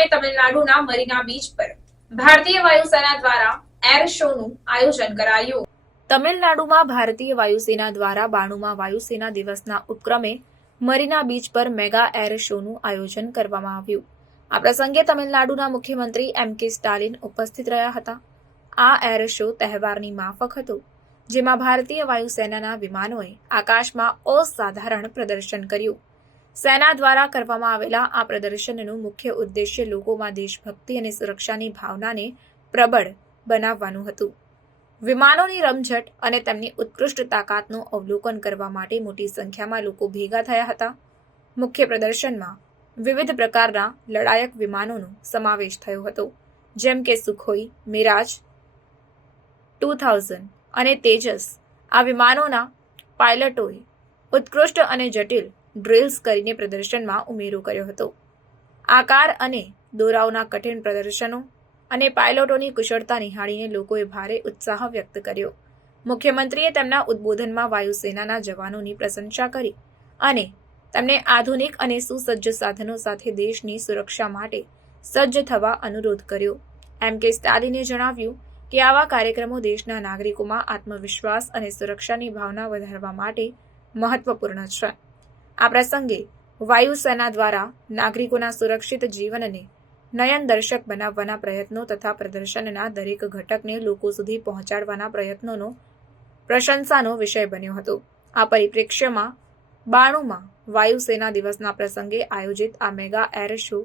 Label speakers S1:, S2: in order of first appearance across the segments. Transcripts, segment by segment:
S1: ઉપક્રમે તમિલનાડુના મરીના બીચ પર ભારતીય વાયુસેના દ્વારા એર શોનું આયોજન કરાયું. તમિલનાડુમાં ભારતીય વાયુસેના દ્વારા બાણુમાં વાયુસેના દિવસના ઉપક્રમે મરીના બીચ પર મેગા એર શોનું આયોજન કરવામાં આવ્યું. આ પ્રસંગે તમિલનાડુના મુખ્યમંત્રી એમ કે સ્ટાલિન ઉપસ્થિત રહ્યા હતા. આ એર શો તહેવારની માફક હતો, જેમાં ભારતીય વાયુસેનાના વિમાનોએ આકાશમાં અસાધારણ પ્રદર્શન કર્યું. સેના દ્વારા કરવામાં આવેલા આ પ્રદર્શનનું મુખ્ય ઉદ્દેશ્ય લોકોમાં દેશભક્તિ અને સુરક્ષાની ભાવનાને પ્રબળ બનાવવાનું હતું. વિમાનોની રમઝટ અને તેમની ઉત્કૃષ્ટ તાકાતનું અવલોકન કરવા માટે મોટી સંખ્યામાં લોકો ભેગા થયા હતા. મુખ્ય પ્રદર્શનમાં વિવિધ પ્રકારના લડાયક વિમાનોનો સમાવેશ થયો હતો, જેમ કે સુખોઈ, મિરાજ, ટુ થાઉઝન્ડ અને તેજસ. આ વિમાનોના પાયલટોએ ઉત્કૃષ્ટ અને જટિલ ડ્રિલ્સ કરીને પ્રદર્શનમાં ઉમેરો કર્યો હતો. આકાર અને દોરાઓના કઠિન પ્રદર્શનો અને પાયલોટોની કુશળતા નિહાળીને લોકોએ ભારે ઉત્સાહ વ્યક્ત કર્યો. મુખ્યમંત્રીએ તેમના ઉદ્બોધનમાં વાયુસેનાના જવાનોની પ્રશંસા કરી અને તેમને આધુનિક અને સુસજ્જ સાધનો સાથે દેશની સુરક્ષા માટે સજ્જ થવા અનુરોધ કર્યો. એમ કે સ્ટાલિને જણાવ્યું કે આવા કાર્યક્રમો દેશના નાગરિકોમાં આત્મવિશ્વાસ અને સુરક્ષાની ભાવના વધારવા માટે મહત્વપૂર્ણ છે. આ પ્રસંગે વાયુસેના દ્વારા નાગરિકોના સુરક્ષિત જીવનને નયન દર્શક બનાવવાના પ્રયત્નો તથા પ્રદર્શનના દરેક ઘટકને લોકો સુધી પહોંચાડવાના પ્રયત્નોનો પ્રશંસાનો વિષય બન્યો હતો. આ પરિપ્રેક્ષ્યમાં બાણુમાં વાયુસેના દિવસના પ્રસંગે આયોજિત આ મેગા એર શો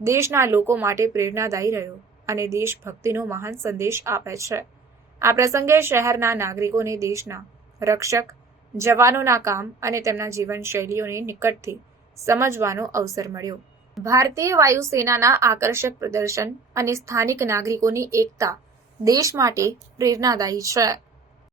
S1: દેશના લોકો માટે પ્રેરણાદાયી રહ્યો અને દેશભક્તિનો મહાન સંદેશ આપે છે. આ પ્રસંગે શહેરના નાગરિકોને દેશના રક્ષક જવાનોના કામ અને તેમના જીવનશૈલીઓને નિકટથી સમજવાનો અવસર મળ્યો. ભારતીય વાયુસેનાના આકર્ષક પ્રદર્શન અને સ્થાનિક નાગરિકોની એકતા દેશ માટે પ્રેરણાદાયી છે.